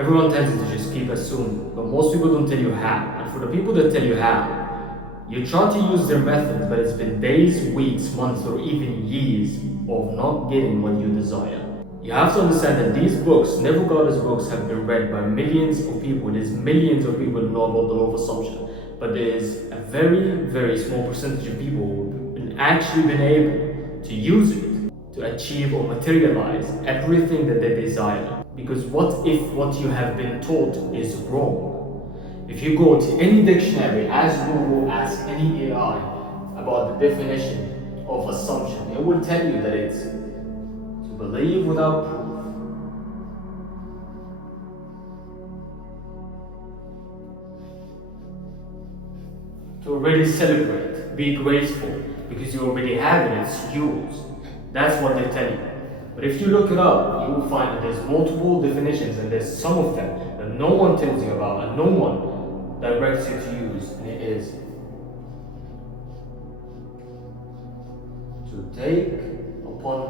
Everyone tends to just keep assuming, but most people don't tell you how. And for the people that tell you how, you try to use their methods, but it's been days, weeks, months, or even years of not getting what you desire. You have to understand that these books, Neville Goddard's books, have been read by millions of people. There's millions of people who know about the law of assumption, but there's a very, very small percentage of people who've actually been able to use it to achieve or materialize everything that they desire. Because what if what you have been taught is wrong? If you go to any dictionary, ask Google, ask any AI about the definition of assumption, it will tell you that it's to believe without proof. To already celebrate, be grateful, because you already have it, it's yours. That's what they tell you. But if you look it up, you will find that there's multiple definitions, and there's some of them that no one tells you about and no one directs you to use, and it is to take upon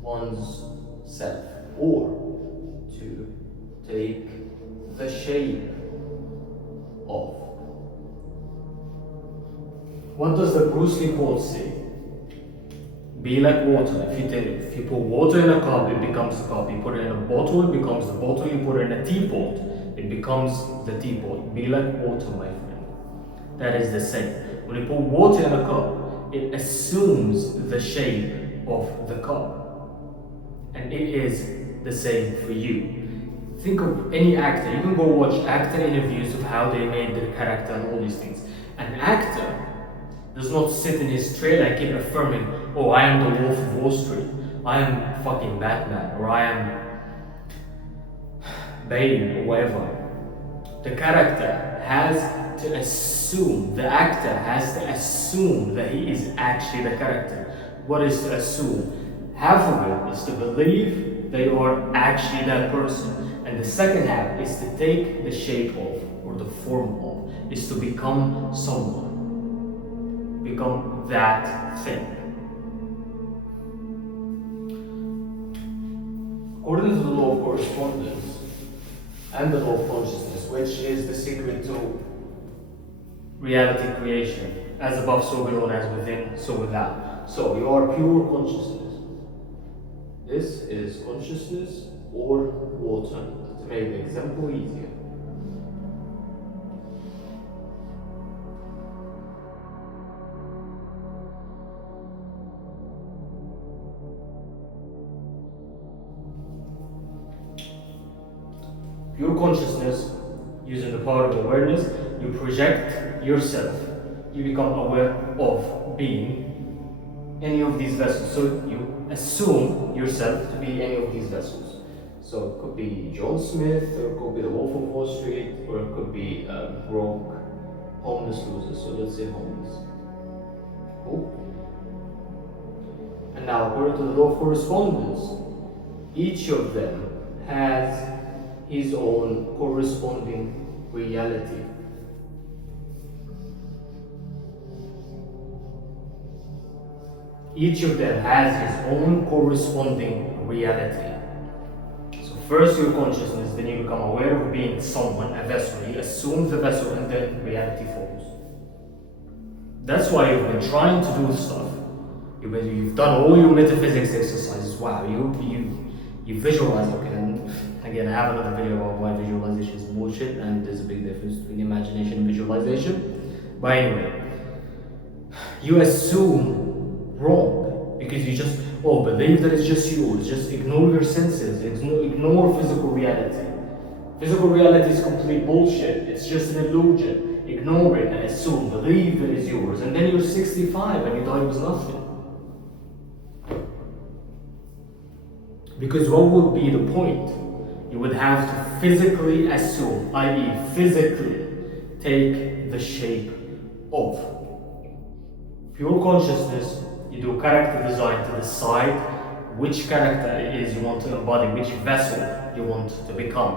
one's self, or to take the shape of. What does the Bruce Lee quote say? Be like water. If you put water in a cup, it becomes a cup. You put it in a bottle, it becomes the bottle. You put it in a teapot, it becomes the teapot. Be like water, my friend. That is the same. When you put water in a cup, it assumes the shape of the cup. And it is the same for you. Think of any actor. You can go watch actor interviews of how they made their character and all these things. An actor does not sit in his trailer and keep affirming, oh, I am the Wolf of Wall Street, I am fucking Batman, or I am Bane, or whatever. The character has to assume, the actor has to assume that he is actually the character. What is to assume? Half of it is to believe they are actually that person, and the second half is to take the shape of, or the form of, is to become someone. Become that thing. According to the law of correspondence and the law of consciousness, which is the secret to reality creation, as above, so below, and as within, so without. So you are pure consciousness. This is consciousness or water, to make the example easier. Pure consciousness, using the power of awareness, you project yourself. You become aware of being any of these vessels. So you assume yourself to be any of these vessels. So it could be John Smith, or it could be the Wolf of Wall Street, or it could be broke, homeless loser. So let's say homeless. Cool. And now, according to the law of correspondence, each of them has his own corresponding reality. Each of them has his own corresponding reality. So first your consciousness, then you become aware of being someone, a vessel. You assume the vessel, and then reality follows. That's why you've been trying to do stuff. You've done all your metaphysics exercises. Wow, you visualize. Okay, and again, I have another video about why visualization is bullshit, and there's a big difference between imagination and visualization. But anyway, you assume wrong because you just believe that it's just yours. Just ignore your senses. Ignore physical reality. Physical reality is complete bullshit. It's just an illusion. Ignore it and assume, believe that it's yours, and then you're 65 and you thought it was nothing. Because what would be the point? You would have to physically assume, i.e., physically take the shape of. Pure consciousness, you do character design to decide which character it is you want to embody, which vessel you want to become.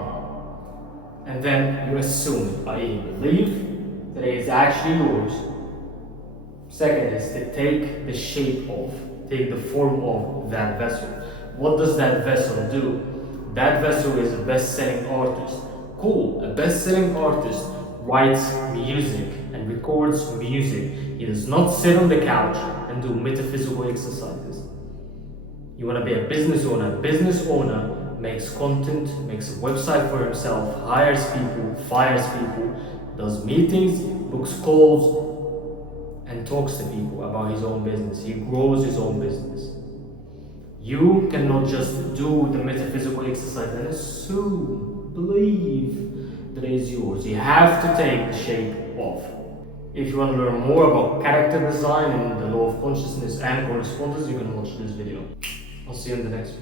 And then you assume, i.e., believe that it is actually yours. Second is to take the shape of, take the form of that vessel. What does that vessel do? that vessel is a best-selling artist. Cool, a best-selling artist writes music and records music. He does not sit on the couch and do metaphysical exercises. You want to be a business owner. A business owner makes content, makes a website for himself, hires people, fires people, does meetings, books calls, and talks to people about his own business. He grows his own business. You cannot just do the metaphysical exercise and assume, believe that it is yours. You have to take the shape off. If you want to learn more about character design and the law of consciousness and correspondence, you can watch this video. I'll see you in the next one.